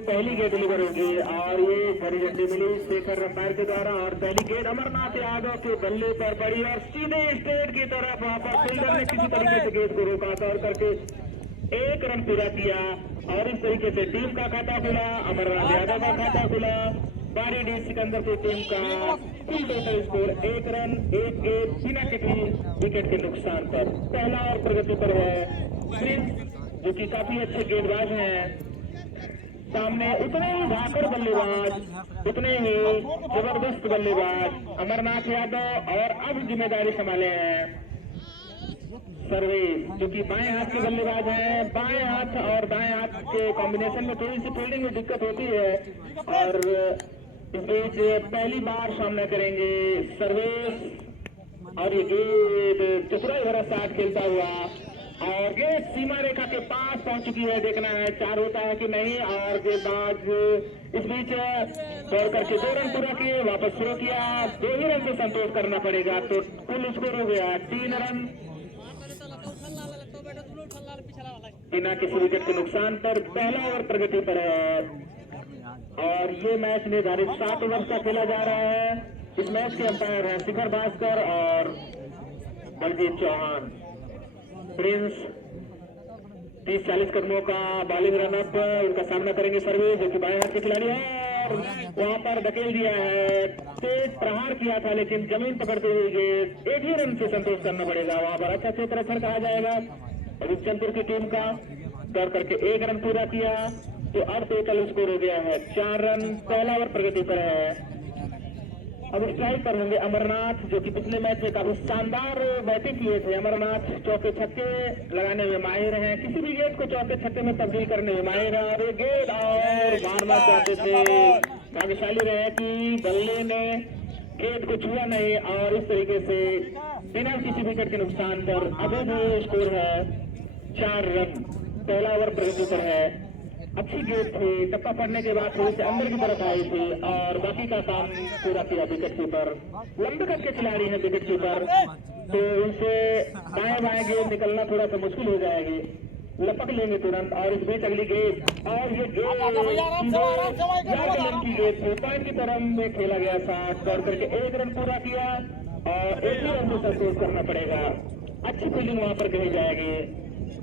पहली गेंद डिलीवर होगी और ये हरी झंडी मिली शेखर अंपायर के द्वारा। और पहली गेंद अमरनाथ यादव के बल्ले पर पड़ी और सीधे स्ट्रेट की तरफ वहां पर फील्डर ने किसी तरीके से गेंद को रोका था और करके 1 रन पूरा किया। और इस तरीके से टीम का खाता खुला, अमरनाथ यादव का खाता खुला। बारी डी सिकंदरपुर टीम का कुल टोटल स्कोर 1 रन 1 गेंद बिना किसी विकेट के नुकसान पर। पहला और प्रगति पर है प्रिंस, जो कि काफी अच्छे गेंदबाज हैं। सामने उतने ही धाकड़ बल्लेबाज, उतने ही जबरदस्त बल्लेबाज अमरनाथ यादव। और अब जिम्मेदारी संभाले हैं सर्वेश, जो कि बाएं हाथ के बल्लेबाज हैं। बाएं हाथ और दाएं हाथ के कॉम्बिनेशन में थोड़ी सी फील्डिंग में दिक्कत होती है। और इस बीच पहली बार सामना करेंगे सर्वेश और ये गेंद चतुराई भरा शॉट खेलता हुआ और गेंद सीमा रेखा के पास पहुंच चुकी है। देखना है 4 होता है कि नहीं। और गेंदबाज इस बीच दौड़ करके 2 रन पूरा किए, वापस शुरू किया। 2 ही रन से संतोष करना पड़ेगा तो कुल स्कोर हो गया 3 रन बिना किसी विकेट के नुकसान पर। पहला ओवर प्रगति पर है और ये मैच निर्धारित 7 ओवर का खेला जा रहा है। इस मैच के अंपायर हैं शिखर भास्कर और बलजीत चौहान। प्रिंस 30-40 कदमों का बॉलिंग रनअप, उनका सामना करेंगे सर्वेश, जो कि बाएं हाथ के खिलाड़ी है। और वहां पर धकेल दिया है, तेज प्रहार किया था लेकिन जमीन पकड़ते हुए गेंद 1 ही रन से संतोष करना पड़ेगा। वहां पर अच्छा क्षेत्ररक्षण कहा जाएगा रविचंद्र की टीम का। दौड़ करके 1 रन पूरा किया तो अब टोटल स्कोर हो गया है 4 रन। पहला ओवर प्रगति पर है। अब स्ट्राइक पर होंगे अमरनाथ, जो कि पिछले मैच में काफी शानदार बैटिंग किए थे। अमरनाथ चौके छक्के लगाने में माहिर हैं, किसी भी गेंद को चौके छक्के में तब्दील करने में माहिर है। और ये गेंद और मारना चाहते थे, भाग्यशाली रहे कि बल्ले ने गेंद को छुआ नहीं। और इस तरीके से बिना किसी विकेट के नुकसान पर अभी भी स्कोर है 4 रन। पहला ओवर प्रगति पर है। अच्छी गेंद थी, टप्पा पड़ने के बाद थोड़ी सी अंदर की तरफ आई थी और बाकी का काम पूरा किया विकेट कीपर। लंबे कद के खिलाड़ी है विकेट कीपर, तो उनसे दाएं बाएं गेंद निकलना थोड़ा सा मुश्किल हो जाएगी, लपक लेंगे तुरंत। और इस बीच अगली गेंद और ये गेंद की गेंद थी, पॉइंट की तरफ में खेला गया शॉट। दौड़ करके 1 रन पूरा किया और 1 ही रन से संतोष करना पड़ेगा। अच्छी फील्डिंग वहां पर कही जाएगी।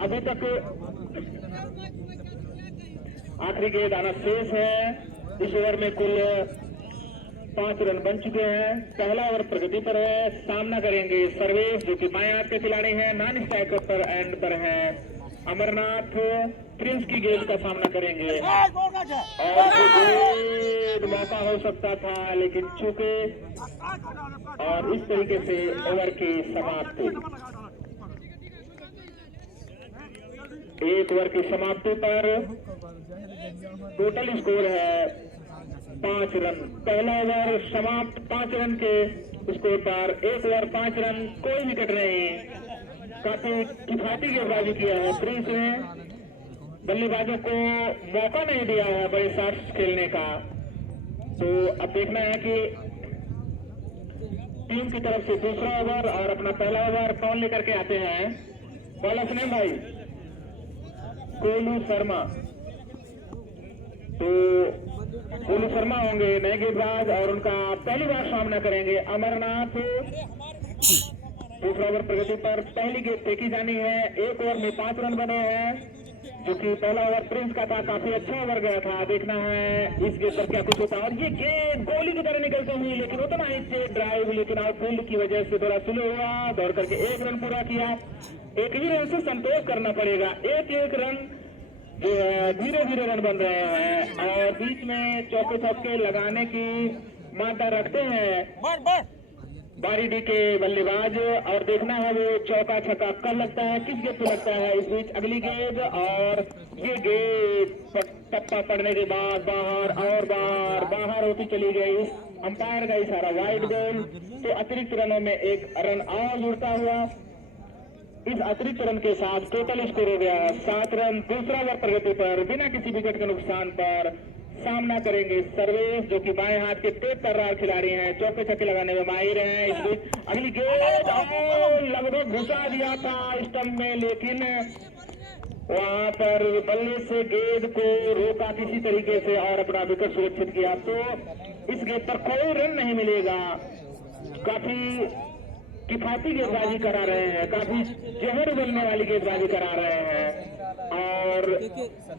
अभी तक आखिरी गेंद आना शेष है। इस ओवर में कुल 5 रन बन चुके हैं। पहला ओवर प्रगति पर है। सामना करेंगे सर्वेश, जो कि बाएं हाथ के खिलाड़ी हैं। नॉन स्ट्राइकर पर एंड पर है अमरनाथ। प्रिंस की गेंद का सामना करेंगे और गेंद मौका हो सकता था लेकिन चूके। और इस तरीके से ओवर की समाप्ति। 1 ओवर की समाप्ति पर टोटल स्कोर है 5 रन। पहला ओवर समाप्त 5 रन के स्कोर पर। 1 ओवर 5 रन, कोई विकेट नहीं। काफी किफायती गेंदबाजी किया है प्रिंस ने, बल्लेबाजों को मौका नहीं दिया है बड़े शॉट्स खेलने का। तो अब देखना है कि टीम की तरफ से दूसरा ओवर और अपना पहला ओवर कौन लेकर के आते हैं। बॉलर सुने भाई, कोलू शर्मा। तो कोलू शर्मा होंगे नए गेंदबाज और उनका पहली बार सामना करेंगे अमरनाथ। दूसरा ओवर प्रगति पर। पहली गेंद फेंकी जानी है। 1 ओवर में 5 रन बने हैं, जो कि पहला ओवर प्रिंस का था, काफी अच्छा ओवर गया था। देखना है इस गेंद पर क्या कुछ होता है। और ये गेंद गोली की तरह निकलती हुई लेकिन उतना ही से ड्राइव, लेकिन आउटफील्ड की वजह से थोड़ा स्लो हुआ। दौड़ करके 1 रन पूरा किया। 1 ही रन से संतोष करना पड़ेगा। 1-1 रन जो है धीरे धीरे रन बन रहे हैं और बीच में चौके छक्के लगाने की मात्रा रखते हैं बारी डी के बल्लेबाज। और देखना है वो चौका छक्का कब लगता है, किस गेंद पे लगता है। इस बीच अगली गेंद और ये गेंद टप्पा पड़ने के बाद बाहर और बाहर होती चली गई। अंपायर का इशारा वाइड बॉल। तो अतिरिक्त रनों में 1 रन और जुड़ता हुआ इस अतिरिक्त रन के साथ टोटल स्कोर हो गया 7 रन। दूसरा ओवर प्रगति पर बिना किसी विकेट के नुकसान पर। सामना करेंगे सर्वेश, जो कि बाएं हाथ के तेज तर्रार खिलाड़ी हैं, चौके छक्के लगाने में माहिर हैं। इस बीच अगली गेंद लगभग घुसा दिया था स्टंप में, लेकिन वहां पर बल्ले से गेंद को रोका किसी तरीके से और अपना विकेट सुरक्षित किया। तो इस गेंद पर कोई रन नहीं मिलेगा। काफी किफायती गेंदबाजी करा रहे हैं, काफी जहर बनने वाली गेंदबाजी करा रहे हैं। और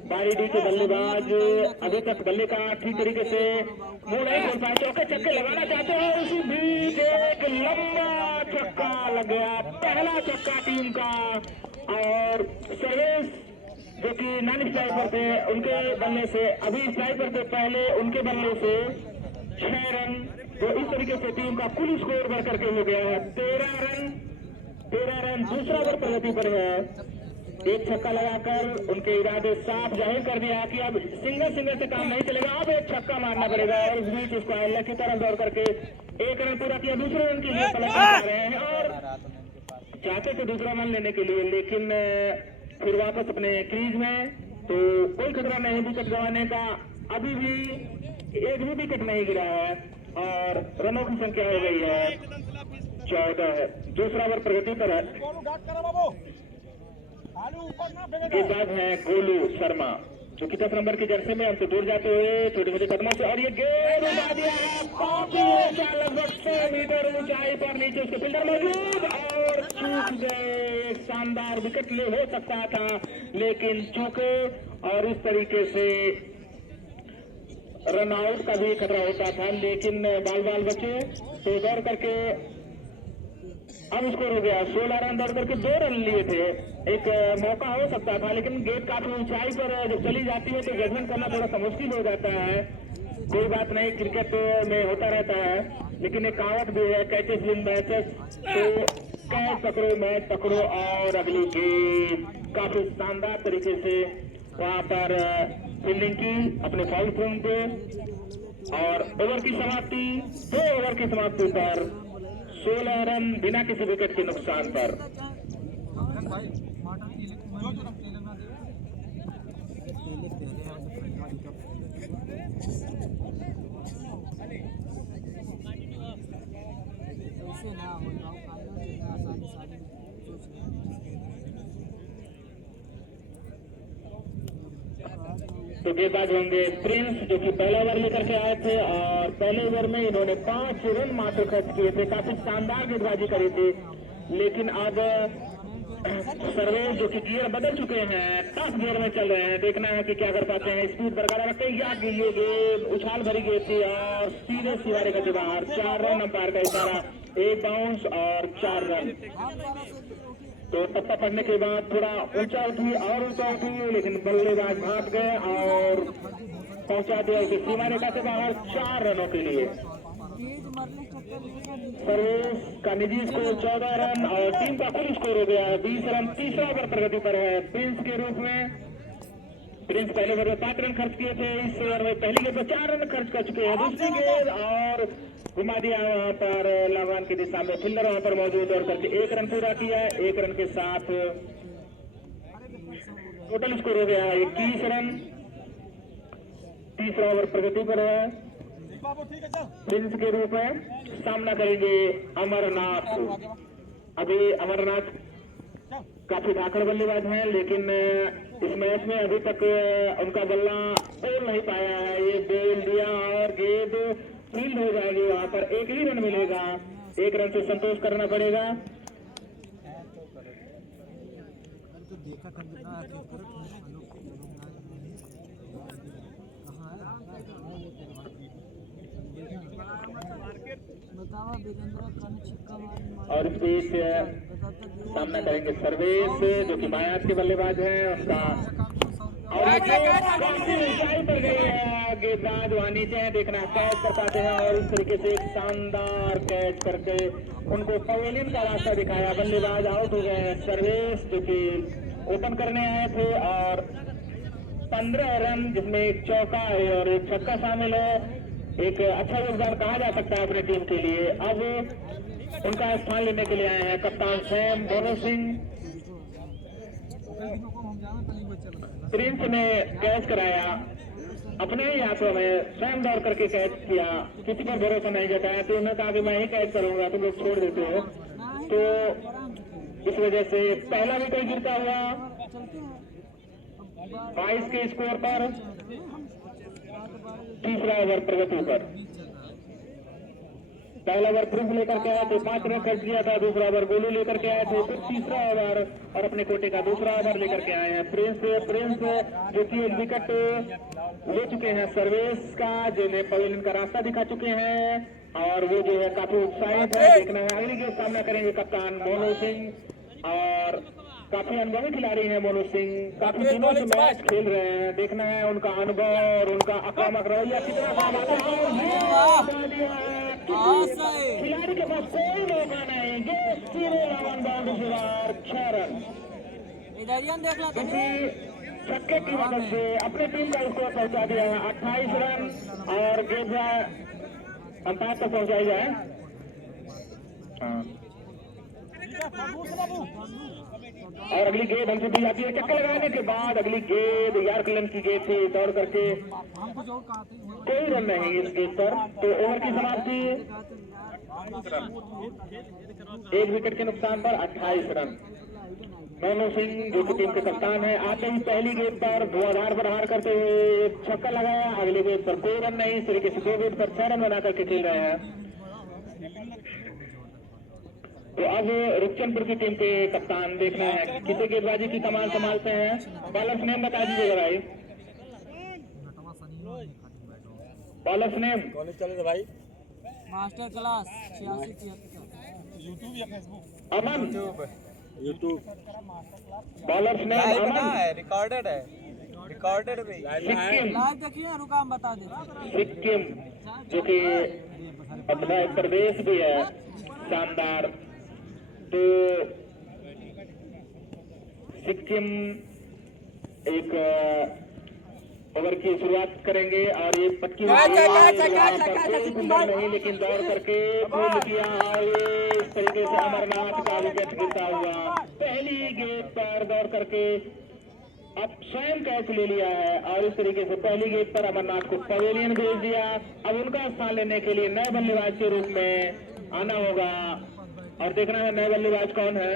बारीडी के बल्लेबाज अभी तक बल्ले का ठीक तरीके से मुंह नहीं खोल पाए। चौके छक्के लगाना चाहते हैं, उसी बीच एक लंबा छक्का लग गया, पहला छक्का टीम का। और सर्वेश जो कि नॉन स्ट्राइकर थे, उनके बल्ले से, अभी स्ट्राइकर थे पहले, उनके बल्ले से 6 रन। तो इस तरीके से टीम का कुल स्कोर बढ़कर के हो गया है 13 रन। 13 रन दूसरा ओवर प्रगति पर है। एक छक्का लगाकर उनके इरादे साफ जाहिर कर दिया कि अब सिंगल से काम नहीं चलेगा, अब एक छक्का मारना पड़ेगा। और इस बीच उसको एल की तरफ दौड़ करके 1 रन पूरा किया। दूसरे रन के लिए पलट जा रहे हैं और चाहते थे दूसरा रन लेने के लिए, लेकिन फिर वापस अपने क्रीज में। तो कोई खतरा नहीं विकेट गंवाने का, अभी भी एक भी विकेट नहीं गिरा है और रनों की संख्या हो गई है 14। दूसरा ओवर प्रगति पर है। गेंदबाज है गोलू शर्मा, जो कि 10 नंबर की जर्सी में हमसे दूर जाते हुए छोटे छोटे कदमों से, और ये गेंद उड़ा दिया है काफी ऊंचा, लगभग 100 मीटर ऊंचाई पर। नीचे उसके फील्डर मौजूद और चूक गए। शानदार विकेट ले हो सकता था लेकिन चूके, और इस तरीके से रन आउट का भी खतरा होता था, लेकिन बाल बचे। तो दौड़ करके अब स्कोर हो गया 16 रन। दौड़ करके 2 रन लिए थे, एक मौका हो सकता था, लेकिन गेंद काफी ऊंचाई पर जब चली जाती है तो जजमेंट करना थोड़ा सा मुश्किल हो जाता है। कोई बात नहीं, क्रिकेट में होता रहता है, लेकिन एक कहावत भी है, कैचेस विन मैचेस। तो कैच पकड़ो, मैच पकड़ो और अगली गेंद काफी शानदार तरीके से वहां पर फील्डिंग की अपने फाउल फ्रंट पे। और ओवर की समाप्ति, 2 ओवर की समाप्ति पर 16 रन बिना किसी विकेट के नुकसान पर। तो गेंदबाज होंगे प्रिंस, जो कि पहला ओवर लेकर के आए थे और पहले ओवर में इन्होंने 5 रन मात्र खर्च किए थे। काफी शानदार गेंदबाजी करी थी, लेकिन अब सर्वेश जो कि गियर बदल चुके हैं, टफ गियर में चल रहे हैं। देखना है कि क्या कर पाते हैं। स्पीड बरकरार रखते हैं, ये गेंद उछाल भरी गई थी और सीधे सिवारे के बाहर। 4 रन, अंपायर का इशारा, 1 बाउंस और 4 रन। तो टप्पा पड़ने के बाद थोड़ा ऊंचा उठी और ऊंचा उठी, लेकिन बल्लेबाज भाग गए और पहुंचा दिया उसे सीमा रेखा से बाहर 4 रनों के लिए। सर्वेश का निजी स्कोर 14 रन और टीम का कुल स्कोर हो गया है 20 रन। तीसरा ओवर प्रगति पर है प्रिंस के रूप में। प्रिंस पहले ओवर में 5 रन खर्च किए थे, इस ओवर में पहली गेंद पर 4 रन खर्च कर चुके हैं। दूसरी गेंद और घुमा दिया वहां पर लगान की दिशा में, फील्डर वहां पर मौजूद और करके 1 रन पूरा किया। 1 रन के साथ टोटल स्कोर हो गया है 21 रन। तीसरा ओवर प्रगति पर है। प्रिंस के रूप में सामना करेंगे अमरनाथ। अभी अमरनाथ काफी धाकड़ बल्लेबाज हैं, लेकिन इस मैच में अभी तक उनका बल्ला बोल नहीं पाया है। ये बोल दिया और गेंद फील्ड हो जाएगी, वहां पर 1 ही रन मिलेगा। 1 रन से संतोष करना पड़ेगा। और इस बीच सामना करेंगे सर्वेश, जो कि बायात के बल्लेबाज हैं। उनका और काफी ऊंचाई पर गई है गेंदबाज, वहां नीचे है, देखना कैच कर पाते हैं। और इस तरीके से एक शानदार कैच करके उनको पवेलियन का रास्ता दिखाया। बल्लेबाज आउट हो गए हैं सर्वेश, जो कि ओपन करने आए थे। और 15 रन, जिसमें एक चौका है और एक छक्का शामिल है। एक अच्छा योगदान कहा जा सकता है अपनी टीम के लिए। अब उनका स्थान लेने के लिए आए हैं कप्तान सैम बोनो सिंह। प्रिंस ने कैच कराया अपने ही हाथों में, स्वयं दौड़ करके कैच किया, किसी पर भरोसा नहीं जताया। तो उन्होंने कहा कि मैं ही कैच करूंगा, तुम लोग छोड़ देते हो। तो इस वजह से पहला भी कोई गिरता हुआ 22 के स्कोर पर तीसरा ओवर प्रगति पर। पहला ओवर प्रिंस लेकर के आए थे, 5 रन खर्च किया था। दूसरा ओवर गोलू लेकर के आए थे, फिर तीसरा ओवर और अपने कोटे का दूसरा ओवर लेकर के आए हैं प्रिंस जो कि एक विकेट ले चुके हैं सर्वेश का, जिन्हें पवेलियन का रास्ता दिखा चुके हैं और वो जो है काफी उत्साहित है। देखना है अगली गेम सामना करेंगे कप्तान मोनू सिंह, और काफी अनुभवी खिलाड़ी हैं मोनू सिंह, काफी दिनों से मैच खेल रहे हैं। देखना है उनका अनुभव और उनका आक्रामक रवैया कितना काम आता है। खिलाड़ी के पास कोई मौका नहीं, सीधे रावण बाउंड्री से बाहर 6 रन। इसी छक्के की मदद से अपनी टीम का स्कोर पहुंचा दिया है 28 रन, और गेंद अंपायर तक पहुंचाई जाए। और अगली गेंद हमसे दी जाती है। चक्कर लगाने के बाद अगली गेंद यार्कलन की गेंद थी, दौड़ करके कोई रन नहीं इस गेंद पर। तो ओवर की समाप्ति 1 विकेट के नुकसान पर 28 रन। मोनू सिंह जो कि टीम के कप्तान है, आते ही पहली गेंद पर धुआंधार प्रहार करते हुए एक छक्का लगाया। अगली गेंद पर कोई रन नहीं, इस तरीके से 2 गेंद पर 6 रन बना करके खेल रहे हैं। तो अब रुपचंदपुर की टीम के कप्तान देखना है किसे गेंदबाजी की कमान संभालते हैं। बॉलर्स नेम बता दीजिएगा भाई। बॉलर्स नेम चले भाई। मास्टर क्लास 86 अमन, यूट्यूब बॉलर्स नेम अमन, रिकॉर्डेड है, रिकॉर्डेड भी सिक्किम, लाइव देखिए, रुका हम बता दें। सिक्किम जो कि अपना एक प्रदेश भी है शानदार। तो सिक्किम एक ओवर की शुरुआत करेंगे और ये पटकी नहीं, लेकिन दौड़ करके गोल किया और ये इस तरीके से अमरनाथ का विकेट गिरता हुआ पहली गेंद पर दौड़ करके अब स्वयं कैच ले लिया है, और इस तरीके से पहली गेंद पर अमरनाथ को पवेलियन भेज दिया। अब उनका स्थान लेने के लिए नए बल्लेबाज के रूप में आना होगा, और देखना है नए बल्लेबाज कौन है।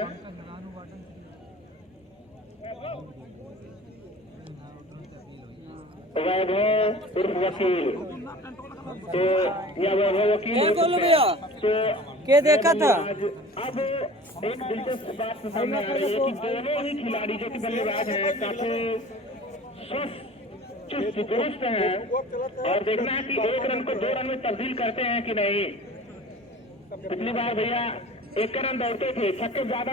वैभव उर्फ वकील, तो या वैभव वकील तो क्या देखा था। अब एक दिलचस्प बात सामने आ रही है कि दोनों ही खिलाड़ी जो कि बल्लेबाज हैं काफी चुस्त दुरुस्त हैं, और देखना है कि 1 रन को 2 रन में तब्दील करते हैं कि नहीं। पिछली बार भैया 1 रन दौड़ते थे, छक्के ज्यादा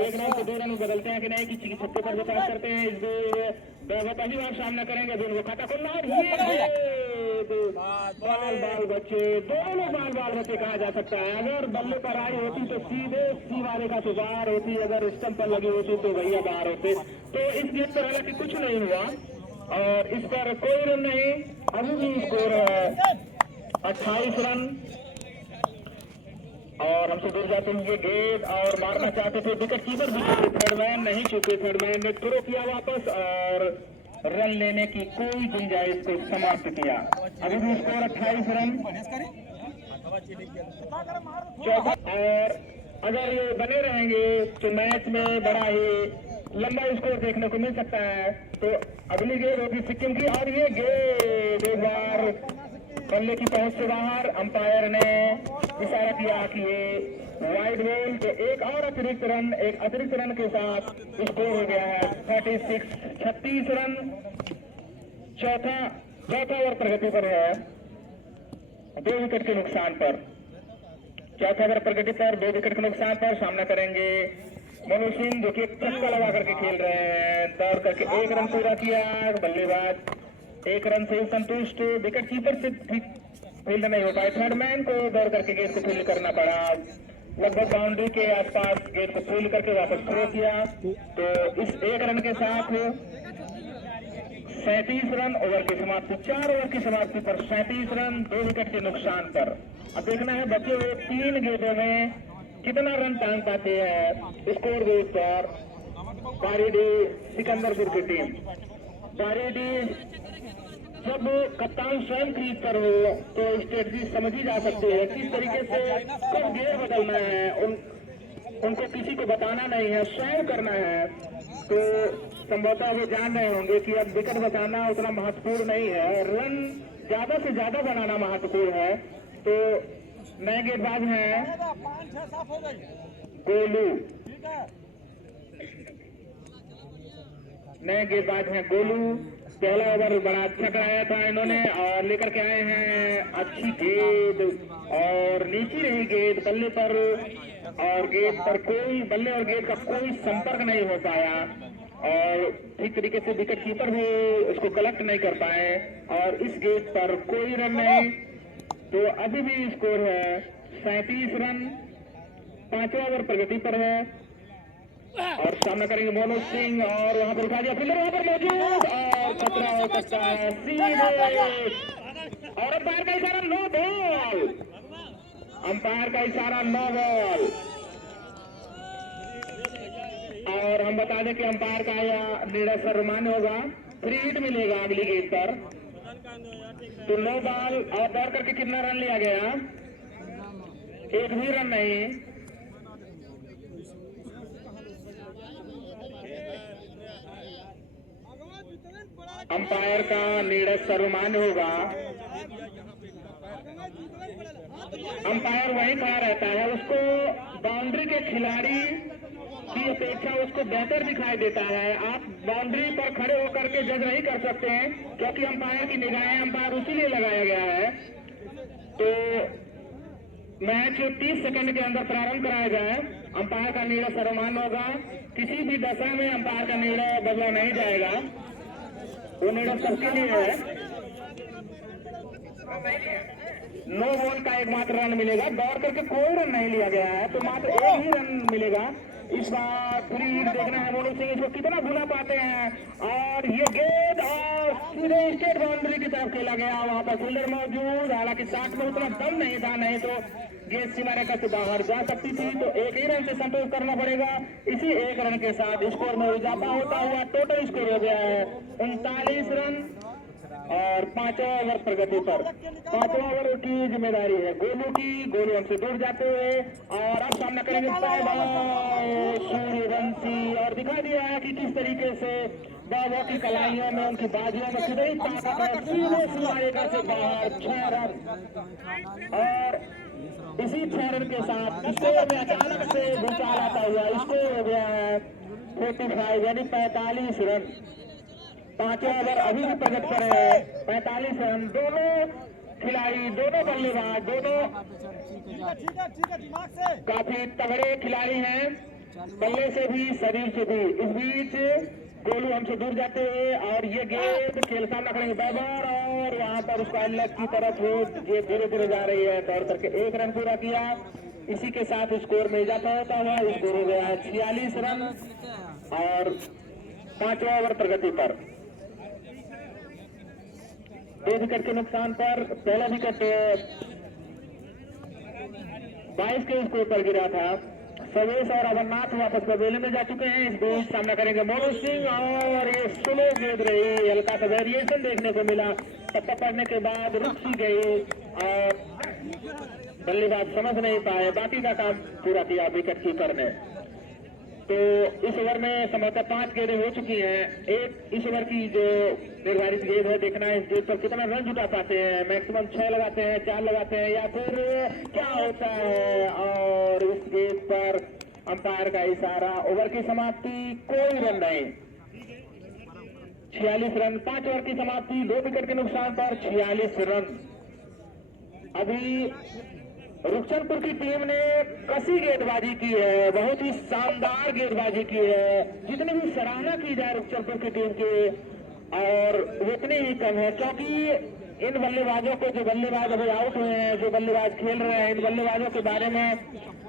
1 रन को 2 रन में बदलते हैं कि नहीं, किसी छक्के पर विकास करते हैं। इस पहली बार सामना करेंगे, दोनों खाता खोलना, और ये बाल बच्चे, दोनों बाल बच्चे कहा जा सकता है। अगर बल्ले पर आई होती तो सीधे सी वाले का तो बाहर होती, अगर स्टंप पर लगी होती तो भैया बाहर होते। तो इस गेम पर हालांकि कुछ नहीं हुआ और इस पर कोई रन नहीं। अभी भी स्कोर है 28 रन, और हमसे दूर जाते हुए गेंद और मारना चाहते थे विकेट कीपर, थर्डमैन नहीं चुके। थर्डमैन ने थ्रो किया वापस और रन लेने की कोई गुंजाइश को समाप्त किया। अभी भी स्कोर 28 रन। और अगर ये बने रहेंगे तो मैच में बड़ा ही लंबा स्कोर देखने को मिल सकता है। तो अगली गेंद होगी सिक्किम की, और ये गेंद एक बार बल्ले की पहुंच से बाहर। अंपायर ने इशारा किया कि ये वाइड बॉल, तो एक और अतिरिक्त रन के साथ स्कोर हो गया है 36 रन। चौथा ओवर प्रगति पर है 2 विकेट के नुकसान पर। चौथा ओवर प्रगति पर 2 विकेट के नुकसान पर सामना करेंगे मोनू सिंह, जो कि एक छक्का लगा करके खेल रहे हैं। दौड़ करके 1 रन पूरा किया, बल्लेबाज 1 रन से संतुष्ट। विकेट कीपर से ठीक फील्ड नहीं हो पाए, थर्डमैन को दौड़ करके गेंद को फील्ड करना पड़ा। लगभग बाउंड्री के आसपास गेंद को फील्ड करके वापस थ्रो किया। तो इस 1 रन के साथ 37 रन ओवर की समाप्ति। 4 ओवर की समाप्ति पर 37 रन 2 विकेट के नुकसान पर। अब देखना है बचे हुए 3 गेंदों में कितना रन टांग पाते हैं स्कोर बोर्ड पर बारीडीह सिकंदरपुर की टीम। बारीडीह जब कप्तान स्वयं क्रीज पर हो तो स्ट्रेटजी समझी जा सकती है, किस तरीके से कब गेयर बदलना है। उनको किसी को बताना नहीं है, स्वयं करना है। तो संभवतः वो जान रहे होंगे कि अब विकेट बचाना उतना महत्वपूर्ण नहीं है, रन ज्यादा से ज्यादा बनाना महत्वपूर्ण है। तो नए गेंदबाज हैं गोलू, नए गेंदबाज हैं गोलू। पहला ओवर बड़ा अच्छा कराया था इन्होंने और लेकर के आए हैं अच्छी गेंद और नीचे रही गेंद बल्ले पर, और गेंद पर कोई बल्ले और गेंद का कोई संपर्क नहीं हो पाया और ठीक तरीके से विकेट कीपर भी उसको कलेक्ट नहीं कर पाए और इस गेंद पर कोई रन नहीं। तो अभी भी स्कोर है 37 रन। 5वां ओवर प्रगति पर है और सामना करेंगे मोनू सिंह और वहां पर उठा दिया फील्डर, वहां पर मौजूद और खतरा हो सकता है सीधे और अंपायर का इशारा नो बॉल, अंपायर का इशारा नो बॉल। और हम बता दें कि अंपायर का यह निर्णय सर्वमान्य होगा, 3 हिट मिलेगा अगली गेंद पर। तो नो बॉल और दौड़ करके कितना रन लिया गया? 1 भी रन नहीं। अंपायर का निर्णय सर्वमान्य होगा। अंपायर वहीं खड़ा रहता है, उसको बाउंड्री के खिलाड़ी की अपेक्षा उसको बेहतर दिखाई देता है। आप बाउंड्री पर खड़े होकर के जज नहीं कर सकते हैं क्योंकि अंपायर की निगाहें अंपायर उसीलिए लगाया गया है। तो मैच 30 सेकंड के अंदर प्रारंभ कराया जाए। अंपायर का निर्णय सर्वमान्य होगा, किसी भी दशा में अंपायर का निर्णय बदला नहीं जाएगा, वो निर्णय सबके लिए है। नो बॉल का एकमात्र रन मिलेगा, दौड़ करके कोई रन नहीं लिया गया है तो मात्र 1 ही रन मिलेगा। इस बार फ्री हिट देखना है मोनू सिंह, इसको कितना भुला पाते हैं और ये गेंद और सीधे स्टेट बाउंड्री की तरफ खेला गया, वहां पर फील्डर मौजूद, हालांकि शॉट में उतना दम नहीं था, नहीं तो गेंद सीमा रेखा से बाहर जा सकती थी। तो 1 ही रन से संतोष करना पड़ेगा। इसी 1 रन के साथ स्कोर में इजाफा होता हुआ टोटल स्कोर हो गया है 39 रन और 5वां ओवर प्रगति पर। 5वां ओवर की जिम्मेदारी है गोलू की, गोलू हमसे दूर जाते हुए और अब सामना करेंगे सूर्यवंशी और दिखा दिया है कि किस तरीके से बाबा की कलाइयों में उनकी बाजियों में कितनी ताकत है। सीधे सीमा रेखा से बाहर 6 रन और इसी 6 रन के साथ स्कोर में अचानक से भूचाल आता हुआ स्कोर हो गया है 45 यानी 45 रन। 5वां ओवर अभी भी प्रगति पर है 45 रन। दोनों खिलाड़ी, दोनों बल्लेबाज, दोनों काफी तगड़े खिलाड़ी हैं, बल्ले से भी शरीर से भी। इस बीच गोलू हमसे दूर जाते हुए और ये गेंद खेल सामना करेंगे बैबर और वहां पर उसका लेग की तरफ ये धीरे धीरे जा रही है, दौड़ करके 1 रन पूरा किया। इसी के साथ स्कोर में इजाफा होता हुआ स्कोर हो गया है 46 रन और 5वां ओवर प्रगति पर। 2 विकेट के नुकसान पर पहला विकेट 22 के स्कोर पर गिरा था। सवेश और अमरनाथ वापस पवेलियन में जा चुके हैं। इस बीच सामना करेंगे मोनू सिंह और ये स्लो गेंद रही, हल्का सा वेरिएशन देखने को मिला, टप्पा पड़ने के बाद रुक सी गई और बल्लेबाज समझ नहीं पाए, बाकी का काम पूरा किया विकेट कीपर ने। तो इस ओवर में संभवतः 5 गेंदें हो चुकी हैं। एक इस ओवर की जो निर्धारित गेंद है, देखना है इस गेंद पर कितना रन जुटा पाते हैं। मैक्सिमम 6 लगाते हैं, 4 लगाते हैं या फिर क्या होता है। और इस गेंद पर अंपायर का इशारा, ओवर की समाप्ति, कोई रन नहीं, 46 रन। 5 ओवर की समाप्ति, 2 विकेट के नुकसान पर 46 रन। अभी रुखसरपुर की टीम ने कसी गेंदबाजी की है, बहुत ही शानदार गेंदबाजी की है। जितनी भी सराहना की जाए रुखसरपुर की टीम की और उतनी ही कम है, क्योंकि इन बल्लेबाजों को, जो बल्लेबाज अभी आउट हुए हैं, जो बल्लेबाज खेल रहे हैं, इन बल्लेबाजों के बारे में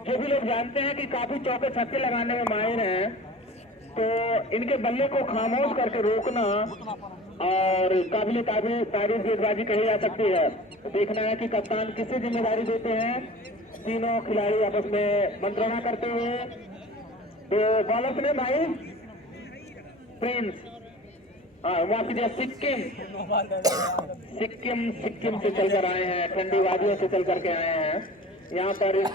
जो भी लोग जानते हैं कि काफी चौके छक्के लगाने में माहिर हैं, तो इनके बल्ले को खामोश करके रोकना और काबिल तारीफ गेंदबाजी कही जा सकती है। देखना है कि कप्तान किसे जिम्मेदारी देते हैं। तीनों खिलाड़ी आपस में मंत्रणा करते हुए। तो बॉलर्स ने भाई प्रिंस सिक्किम से चलकर आए हैं, ठंडी वादियों से चल करके आए हैं। यहाँ पर इस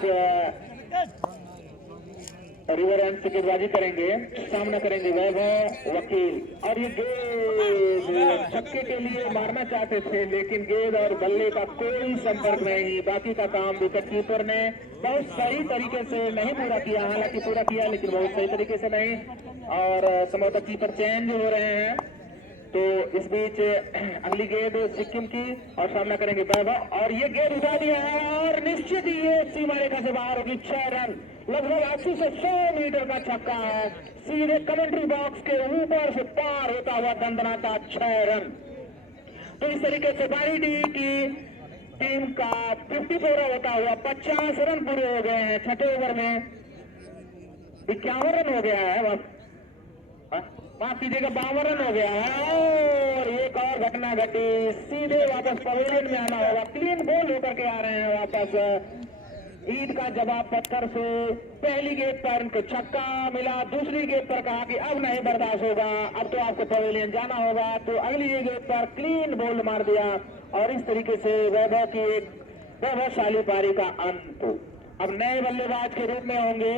रिवर एंड से गेंदबाजी करेंगे, सामना करेंगे वैभव वकील। और ये गेंद छक्के के लिए मारना चाहते थे, लेकिन गेंद और बल्ले का कोई संपर्क नहीं। बाकी का काम विकेट कीपर ने बहुत सही तरीके से नहीं पूरा किया, हालांकि पूरा किया लेकिन बहुत सही तरीके से नहीं। और संभवतः कीपर चेंज हो रहे हैं। तो इस बीच अगली गेंद सिक्किम की और सामना करेंगे वैभव। और ये गेंद उठा दिया है और निश्चित ही ये सीमा रेखा से बाहर होगी। 6 रन, लगभग 80 से 100 मीटर का छक्का है, सीधे कमेंट्री बॉक्स के ऊपर से पार होता हुआ दंदनाता 6 रन। तो इस तरीके से बारी डी की टीम का 54 होता हुआ 50 रन पूरे हो गए हैं। छठे ओवर में 51 रन हो गया है, माफ कीजिएगा 52 रन हो गया है। और एक और घटना घटी, सीधे वापस पवेलियन में आना होगा। क्लीन बॉल होकर के आ रहे हैं वापस। ईद का जवाब पत्थर से पहली गेंद पर इनको छक्का मिला, दूसरी गेंद पर कहा कि अब नहीं बर्दाश्त होगा, अब तो आपको पवेलियन जाना होगा। तो अगली गेंद पर क्लीन बॉल मार दिया और इस तरीके से वैभव की एक वैभवशाली पारी का अंत। अब नए बल्लेबाज के रूप में होंगे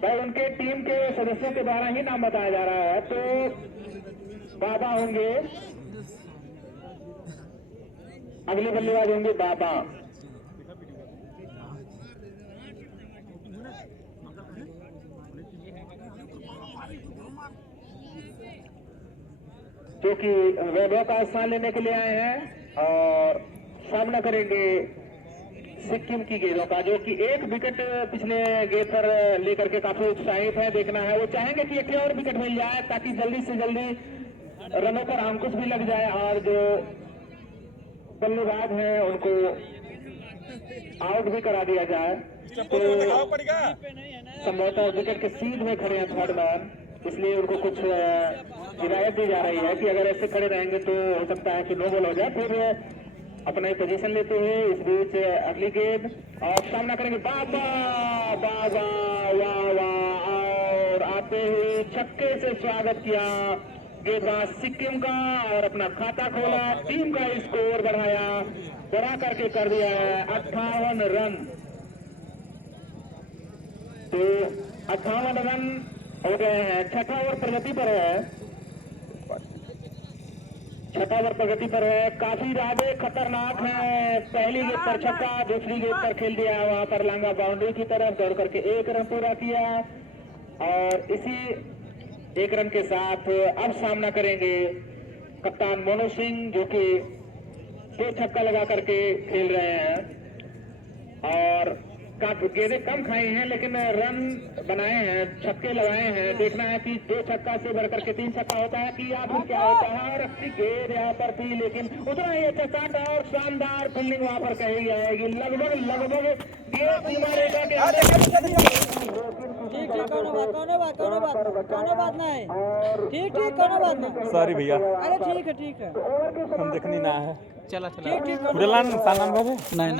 भाई, उनके टीम के सदस्यों के द्वारा ही नाम बताया जा रहा है। तो बाबा होंगे, अगले बल्लेबाज होंगे बाबा। जो कि वैभव का स्थान लेने के लिए आए हैं और सामना करेंगे सिक्किम की गेंदों का, जो कि एक विकेट पिछले गेंद पर लेकर के काफी उत्साहित है। देखना है, वो चाहेंगे कि एक और विकेट मिल जाए ताकि जल्दी से जल्दी रनों पर अंकुश भी लग जाए और जो बल्लेबाज हैं उनको आउट भी करा दिया जाए। तो संभवतः विकेट के सीध में खड़े हैं थर्ड मैन, इसलिए उनको कुछ हिदायत दी जा रही है कि अगर ऐसे खड़े रहेंगे तो हो सकता है कि नो बॉल हो जाए। फिर अपना ही पोजीशन लेते हैं। इस बीच अगली गेंद और सामना करेंगे बाबा। बाबा वाह वाह, और आते ही छक्के से स्वागत किया गेंदबाज सिक्किम का और अपना खाता खोला, टीम का स्कोर बढ़ा करके कर दिया है 58 रन। तो 58 रन हो गए हैं। छठा ओवर प्रगति पर है, छठा ओवर प्रगति पर है। काफी राजे खतरनाक है। पहली गेंद पर छक्का, दूसरी गेंद पर खेल दिया वहां पर लांगा बाउंड्री की तरफ, दौड़ करके 1 रन पूरा किया। और इसी 1 रन के साथ अब सामना करेंगे कप्तान मोनू सिंह, जो कि 2 छक्का लगा करके खेल रहे हैं और गेंदें कम खाई हैं लेकिन रन बनाए हैं, छक्के लगाए हैं। देखना है कि 2 छक्का से बढ़कर के 3 छक्का होता है कि या फिर क्या होता है। और अच्छी गेंद यहाँ पर थी लेकिन उतना ही अच्छा शॉट और शानदार फील्डिंग वहां पर कही जाएगी। लगभग गेंद सीमा रेखा के ठीक कोनो बात नहीं। सॉरी भैया, अरे ठीक है हम देखनी ना है। चला ठीक बुढ़लान सालान बाबू नहीं